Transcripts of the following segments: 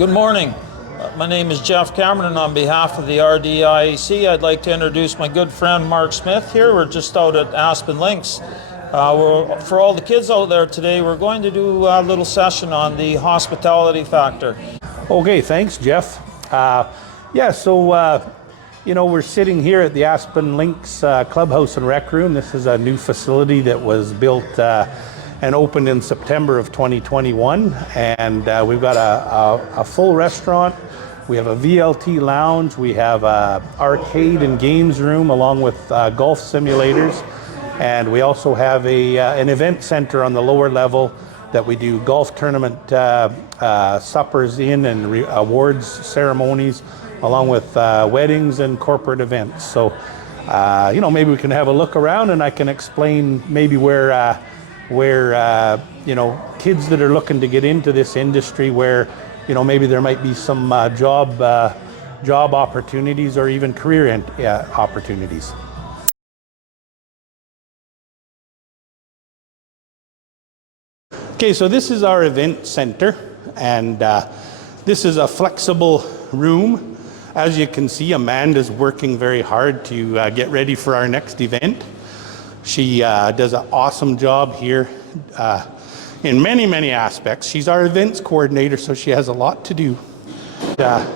Good morning. My name is Jeff Cameron, and on behalf of the RDIAC, I'd like to introduce my good friend Mark Smith here. We're just out at Aspen Links. For all the kids out there today, we're going to do a little session on the hospitality factor. Okay, thanks, Jeff. We're sitting here at the Aspen Links Clubhouse and Rec Room. This is a new facility that was built and opened in September of 2021. And we've got a full restaurant. We have a VLT lounge. We have an arcade and games room along with golf simulators. And we also have an event center on the lower level that we do golf tournament suppers in and awards ceremonies, along with weddings and corporate events. So, maybe we can have a look around and I can explain maybe where kids that are looking to get into this industry, where, maybe there might be some job opportunities or even career opportunities. Okay, so this is our event center, and this is a flexible room. As you can see, Amanda's working very hard to get ready for our next event. She does an awesome job here in many, many aspects. She's our events coordinator, so she has a lot to do.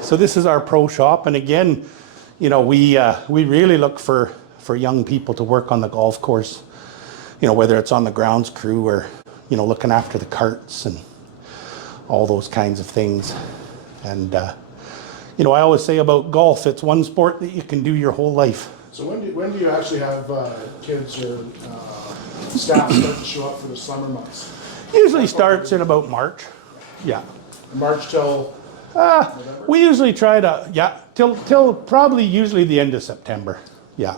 So this is our pro shop, and again, we really look for young people to work on the golf course, whether it's on the grounds crew or looking after the carts and all those kinds of things. And I always say about golf, it's one sport that you can do your whole life. So when do you actually have kids or staff start to show up for the summer months? Usually starts in about March. Yeah. March till we usually try to, till probably usually the end of September. Yeah.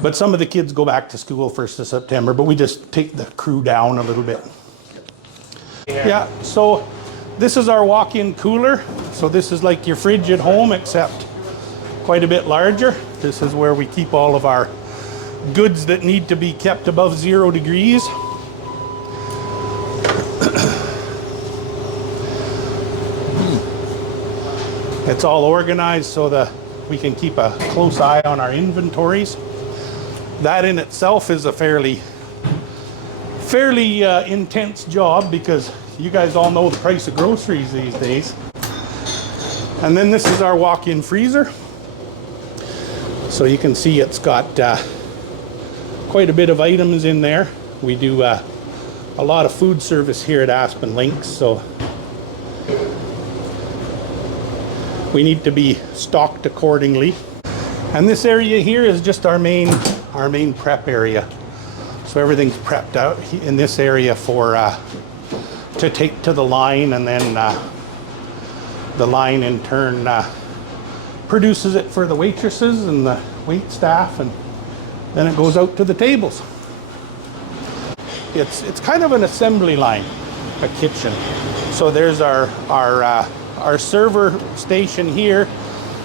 But some of the kids go back to school 1st of September, but we just take the crew down a little bit. Yeah, so this is our walk-in cooler. So this is like your fridge at home, except quite a bit larger. This is where we keep all of our goods that need to be kept above 0 degrees. It's all organized so that we can keep a close eye on our inventories. That in itself is a fairly intense job, because you guys all know the price of groceries these days. And then this is our walk-in freezer. So you can see it's got quite a bit of items in there. We do a lot of food service here at Aspen Links, so we need to be stocked accordingly. And this area here is just our main prep area. So everything's prepped out in this area for to take to the line, and then the line in turn produces it for the waitresses and the wait staff, and then it goes out to the tables. It's kind of an assembly line, a kitchen. So there's our server station here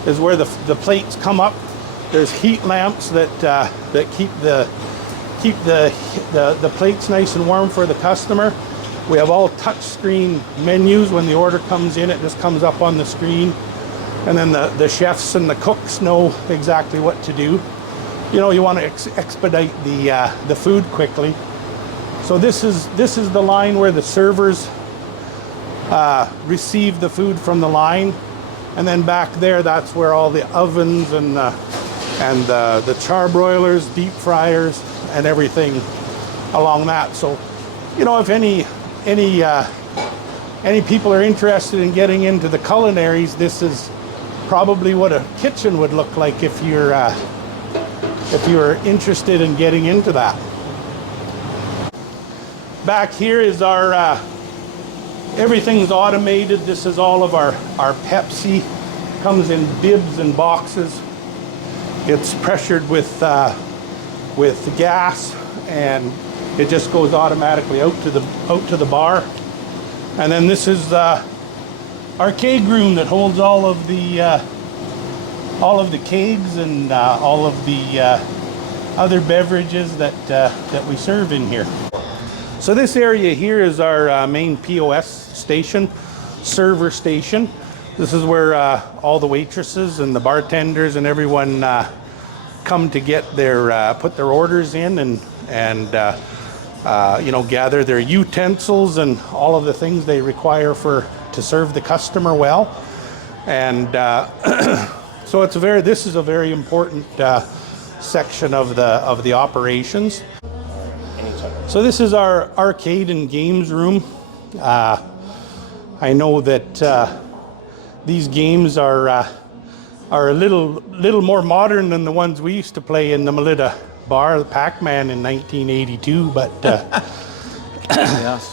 is where the plates come up. There's heat lamps that keep the plates nice and warm for the customer. We have all touch screen menus. When the order comes in, it just comes up on the screen, and then the chefs and the cooks know exactly what to do. You want to expedite the food quickly. So this is the line where the servers receive the food from the line, and then back there, that's where all the ovens and the charbroilers, deep fryers, and everything along that. So, if any people are interested in getting into the culinaries, this is probably what a kitchen would look like if you're interested in getting into that. Back here is our everything's automated. This is all of our Pepsi. Comes in bibs and boxes. It's pressured with gas, and it just goes automatically out to the bar. And then this is the arcade room that holds all of the kegs and all of the other beverages that we serve in here. So this area here is our main POS station. server station. This is where all the waitresses and the bartenders and everyone come to get their put their orders in and you know, gather their utensils and all of the things they require to serve the customer well. And so this is a very important section of the operations. So this is our arcade and games room. I know that these games are a little more modern than the ones we used to play in the Melita bar, the Pac-Man in 1982, but Yes.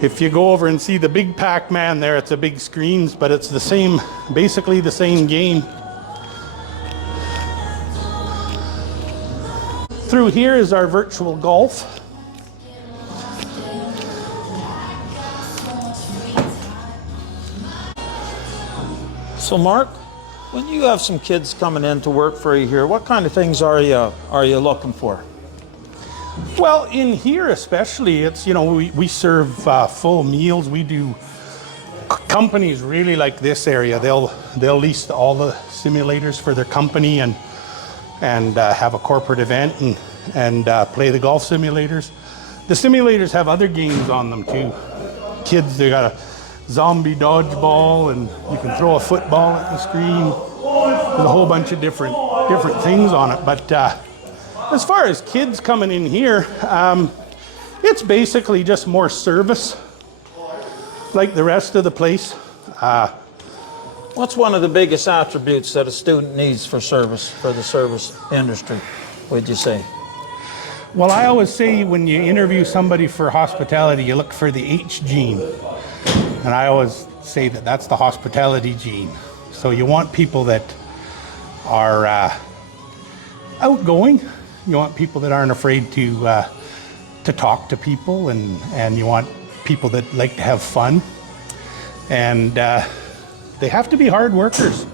if you go over and see the big Pac-Man there, it's a big screens, but it's the same, basically the same game. Through here is our virtual golf. So Mark, when you have some kids coming in to work for you here, what kind of things are you looking for? Well, in here especially, it's, you know, we serve full meals. We do, companies really like this area. They'll lease all the simulators for their company and have a corporate event and play the golf simulators. The simulators have other games on them too. Kids, they got a zombie dodgeball, and you can throw a football at the screen. There's a whole bunch of different things on it. But as far as kids coming in here, it's basically just more service, like the rest of the place. What's one of the biggest attributes that a student needs for the service industry, would you say? Well, I always say when you interview somebody for hospitality, you look for the H gene. And I always say that that's the hospitality gene. So you want people that are outgoing. You want people that aren't afraid to talk to people, and you want people that like to have fun. And they have to be hard workers.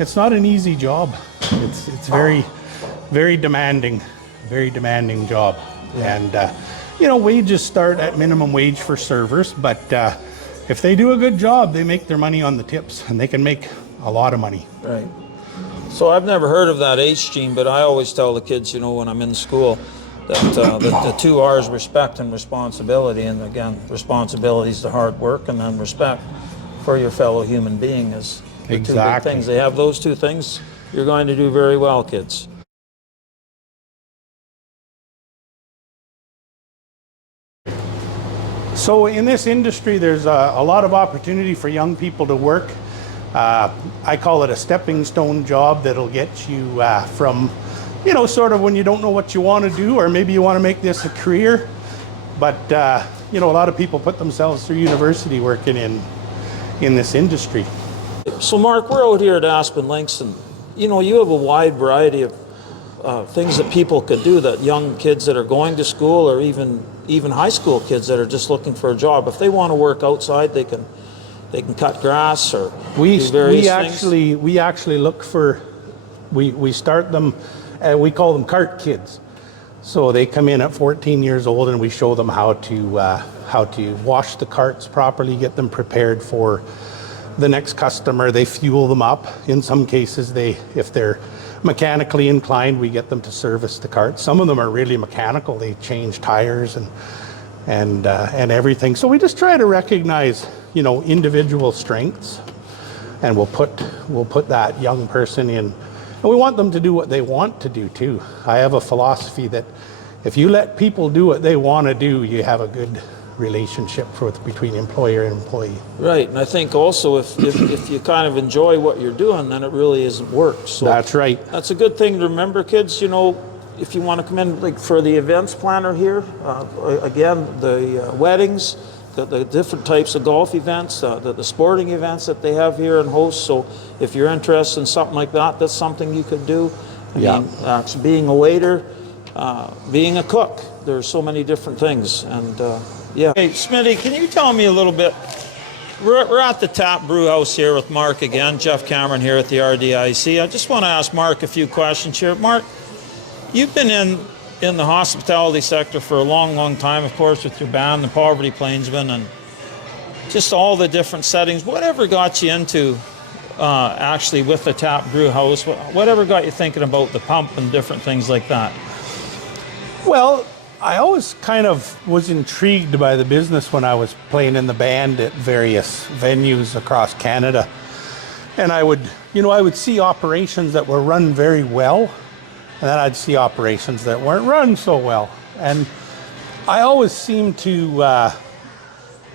It's not an easy job. It's very, very demanding job. And you know, wages start at minimum wage for servers, but if they do a good job, they make their money on the tips, and they can make a lot of money. Right. So I've never heard of that H gene, but I always tell the kids, you know, when I'm in school, that the two R's, respect and responsibility. And again, responsibility is the hard work, and then respect for your fellow human being is the two big things. They have those two things, you're going to do very well, kids. So in this industry, there's a lot of opportunity for young people to work. I call it a stepping stone job that'll get you from, you know, sort of when you don't know what you want to do, or maybe you want to make this a career. But, you know, a lot of people put themselves through university working in this industry. So Mark, we're out here at Aspen Links, and, you know, you have a wide variety of things that people could do, that young kids that are going to school, or even high school kids that are just looking for a job. If they want to work outside, they can cut grass or do various things. We actually look for, we start them, we call them cart kids. So they come in at 14 years old, and we show them how to wash the carts properly, get them prepared for the next customer. They fuel them up. In some cases, if they're mechanically inclined, we get them to service the cart. Some of them are really mechanical. They change tires and everything. So we just try to recognize, you know, individual strengths, and we'll put that young person in, and we want them to do what they want to do too. I have a philosophy that if you let people do what they want to do, you have a good relationship between employer and employee. Right, and I think also if you kind of enjoy what you're doing, then it really isn't work. So that's right. That's a good thing to remember, kids. You know, if you want to come in, like for the events planner here, again, the weddings, the different types of golf events, the sporting events that they have here and host. So if you're interested in something like that, that's something you could do. I mean, being a waiter, being a cook, there's so many different things. And yeah. Hey, Smitty, can you tell me a little bit? We're at the Tap Brew House here with Mark again, Jeff Cameron here at the RDIC. I just want to ask Mark a few questions here. Mark, you've been in the hospitality sector for a long, long time, of course, with your band, the Poverty Plainsmen, and just all the different settings. Whatever got you into actually with the tap brew house? Whatever got you thinking about the pump and different things like that? Well, I always kind of was intrigued by the business when I was playing in the band at various venues across Canada. And I would see operations that were run very well, and then I'd see operations that weren't run so well. And I always seemed to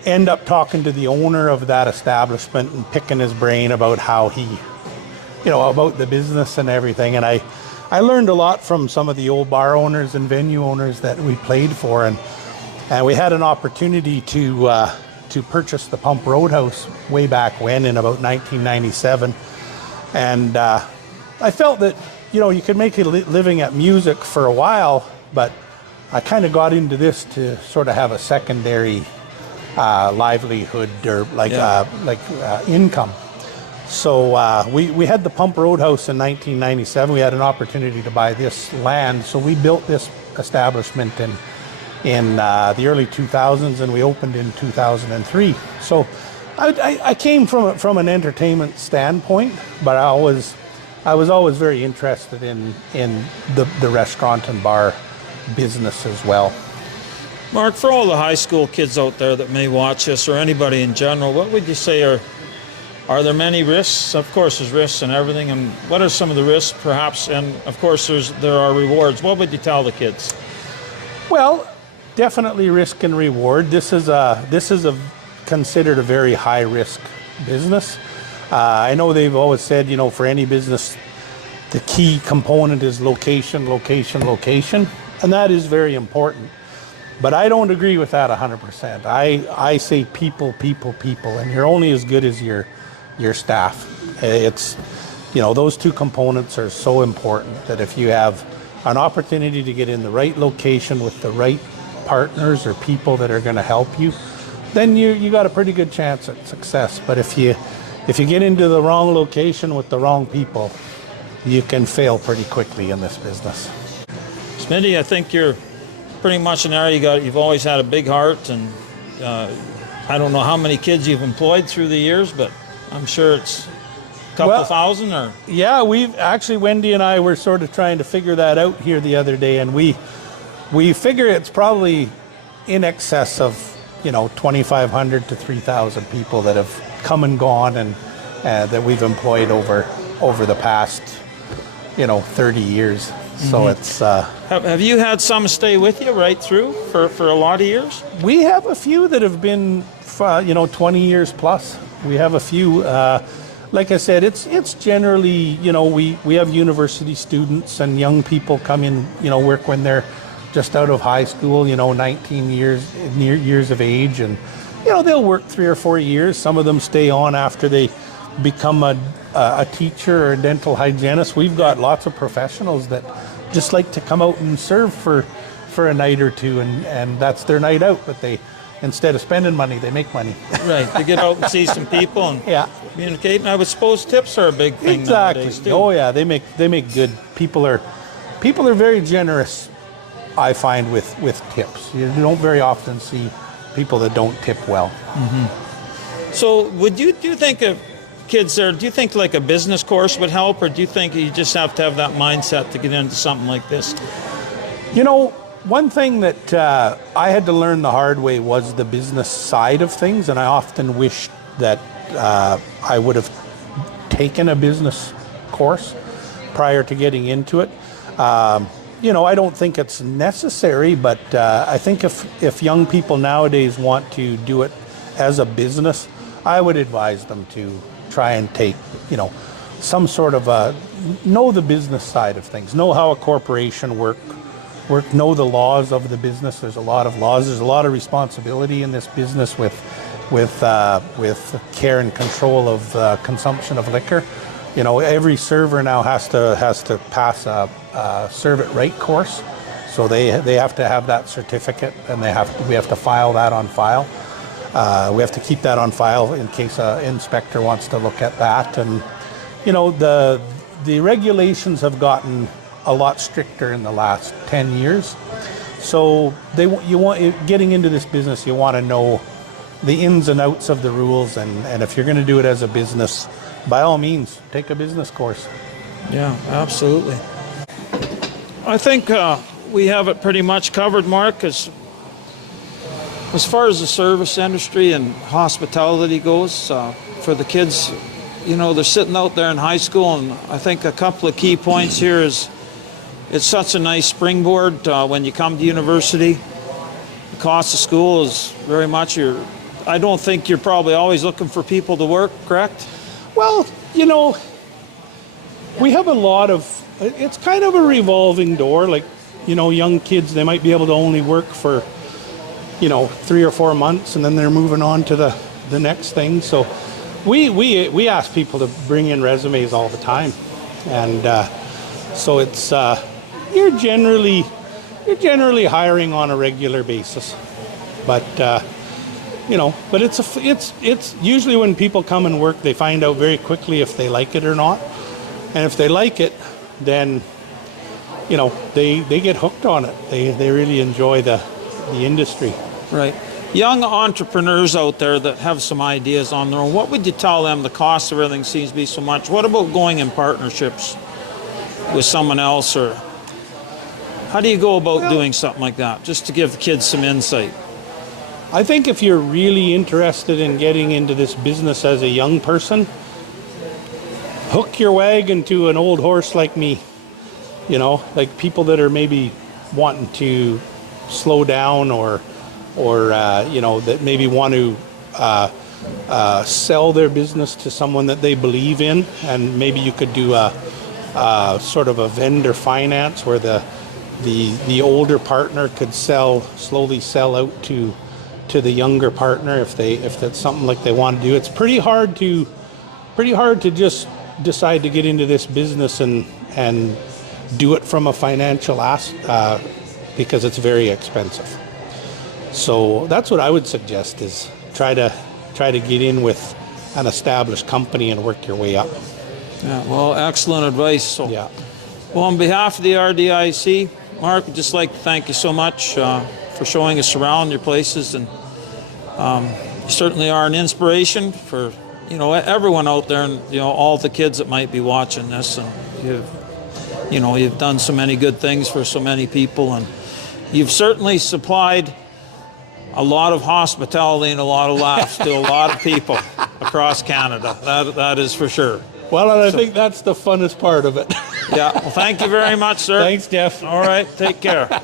end up talking to the owner of that establishment and picking his brain about how he, about the business and everything. And I learned a lot from some of the old bar owners and venue owners that we played for. And we had an opportunity to purchase the Pump Roadhouse way back when in about 1997. And I felt that, you could make a living at music for a while, but I kind of got into this to sort of have a secondary livelihood or income. So we had the Pump Roadhouse in 1997. We had an opportunity to buy this land, so we built this establishment in the early 2000s, and we opened in 2003. So I came from an entertainment standpoint, but I was always very interested in the restaurant and bar business as well. Mark, for all the high school kids out there that may watch this, or anybody in general, what would you say are there many risks? Of course, there's risks and everything. And what are some of the risks, perhaps? And of course, there are rewards. What would you tell the kids? Well, definitely risk and reward. This is considered a very high risk business. I know they've always said, for any business, the key component is location, location, location, and that is very important. But I don't agree with that 100%. I say people, people, people, and you're only as good as your staff. It's, those two components are so important that if you have an opportunity to get in the right location with the right partners or people that are going to help you, then you got a pretty good chance at success. But if you get into the wrong location with the wrong people, you can fail pretty quickly in this business. Smitty, I think you're pretty much an area you've always had a big heart, and I don't know how many kids you've employed through the years, but I'm sure it's a couple thousand. Or yeah, Wendy and I were sort of trying to figure that out here the other day, and we figure it's probably in excess of 2,500 to 3,000 people that have come and gone, and that we've employed over the past 30 years. So it's have you had some stay with you right through for a lot of years? We have a few that have been 20 years plus. We have a few, like I said, it's generally, we have university students and young people come in, work when they're just out of high school, 19 years of age, and they'll work 3 or 4 years. Some of them stay on after they become a teacher or a dental hygienist. We've got lots of professionals that just like to come out and serve for a night or two, and that's their night out, but they, instead of spending money, they make money. Right, to get out and see some people and communicate. And I would suppose tips are a big thing nowadays too. Oh yeah, they make good. People are very generous, I find, with tips. You don't very often see people that don't tip well. Mm-hmm. So do you think of kids there, do you think like a business course would help, or do you think you just have to have that mindset to get into something like this? One thing that I had to learn the hard way was the business side of things, and I often wish that I would have taken a business course prior to getting into it. I don't think it's necessary, but I think if young people nowadays want to do it as a business, I would advise them to try and take, some sort of know the business side of things, know how a corporation work, know the laws of the business. There's a lot of laws. There's a lot of responsibility in this business with care and control of consumption of liquor. Every server now has to pass a serve it right course, so they have to have that certificate, and we have to file that on file. We have to keep that on file in case an inspector wants to look at that. And the regulations have gotten a lot stricter in the last 10 years. So getting into this business, you want to know the ins and outs of the rules, and if you're going to do it as a business, by all means, take a business course. Yeah, absolutely. I think we have it pretty much covered, Mark, as far as the service industry and hospitality goes, for the kids, you know, they're sitting out there in high school, and I think a couple of key points here is it's such a nice springboard when you come to university. The cost of school is very much I don't think you're probably always looking for people to work, correct? Well, you know, we have a lot of, it's kind of a revolving door. Like, you know, young kids, they might be able to only work for, you know, 3 or 4 months, and then they're moving on to the next thing. So we ask people to bring in resumes all the time, and so it's you're generally hiring on a regular basis, but you know, but it's usually when people come and work, they find out very quickly if they like it or not, and if they like it, then you know they get hooked on it. They really enjoy the industry. Right. Young entrepreneurs out there that have some ideas on their own, what would you tell them? The cost of everything seems to be so much. What about going in partnerships with someone else, or how do you go about doing something like that, just to give the kids some insight? I think if you're really interested in getting into this business as a young person, hook your wagon to an old horse like me. You know, like people that are maybe wanting to slow down, or you know, that maybe want to sell their business to someone that they believe in, and maybe you could do a sort of a vendor finance where the older partner could slowly sell out to the younger partner if that's something like they want to do. It's pretty hard to just decide to get into this business and do it from a financial because it's very expensive. So that's what I would suggest, is try to get in with an established company and work your way up. Yeah, well, excellent advice. So, yeah. Well, on behalf of the RDIC, Mark, we'd just like to thank you so much for showing us around your places, and you certainly are an inspiration for, you know, everyone out there, and you know, all the kids that might be watching this. And you've done so many good things for so many people, and you've certainly supplied a lot of hospitality and a lot of laughs to a lot of people across Canada. That is for sure. Well, and I think that's the funnest part of it. Yeah. Well, thank you very much, sir. Thanks, Jeff. All right. Take care.